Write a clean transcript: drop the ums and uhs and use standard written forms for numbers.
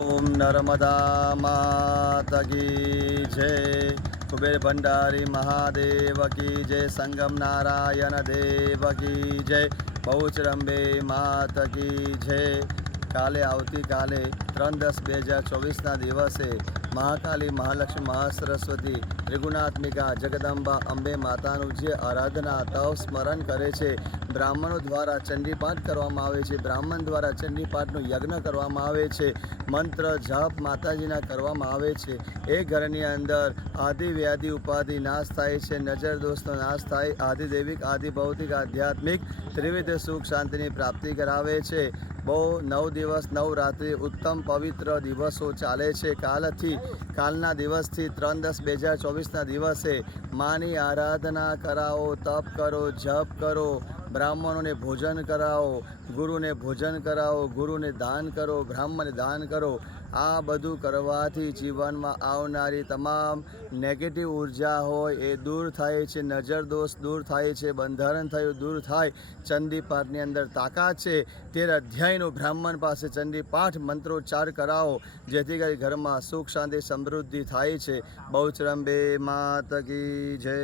ओम नर्मदा माता की जय। कुबेर भंडारी महादेव की जय। संगम नारायण देव की जय। बहुचरंबे माता की जय। काले आवती काले 3/10/2024 दिवसे महाकाली महालक्ष्मी महासरस्वती त्रिगुणात्मिका जगदंबा अंबे माताનું જે આરાધના તવ સ્મરણ કરે છે, બ્રાહ્મણો દ્વારા ચંડીપાઠ કરવામાં આવે છે, બ્રાહ્મણ દ્વારા ચંડીપાઠનું યજ્ઞ કરવામાં આવે છે, મંત્ર જાપ માતાજીના કરવામાં આવે છે। એ ઘરની અંદર આદિ વ્યાધિ ઉપાધિ નાશ થાય છે, નજર દોષનો નાશ થાય, આદિ દૈવિક આદિ ભૌતિક આધ્યાત્મિક ત્રિવિધ સુખ શાંતિની પ્રાપ્તિ કરાવે છે। બહુ 9 દિવસ 9 રાત્રિ ઉત્તમ પવિત્ર દિવસો ચાલે છે। કાલના દિવસથી 3/10/2024 દિવસે માની આરાધના કરાવો, તપ કરો, જપ કરો, બ્રાહ્મણોને ભોજન કરાવો, ગુરુને ભોજન કરાવો, ગુરુને દાન કરો, બ્રાહ્મણને દાન કરો। આ બધું કરવાથી જીવનમાં આવનારી તમામ નેગેટિવ ઉર્જા હોય એ દૂર થાય છે, નજર દોષ દૂર થાય છે, બંધારણ થયું દૂર થાય। ચંડીપાઠની અંદર તાકાત છે। 13 અધ્યાયનો બ્રાહ્મણ પાસે ચંડીપાઠ મંત્રોચ્ચાર કરાવો, જેથી કરી ઘરમાં સુખ શાંતિ સમૃદ્ધિ થાય છે। બહુચરંબે માતા કી જય।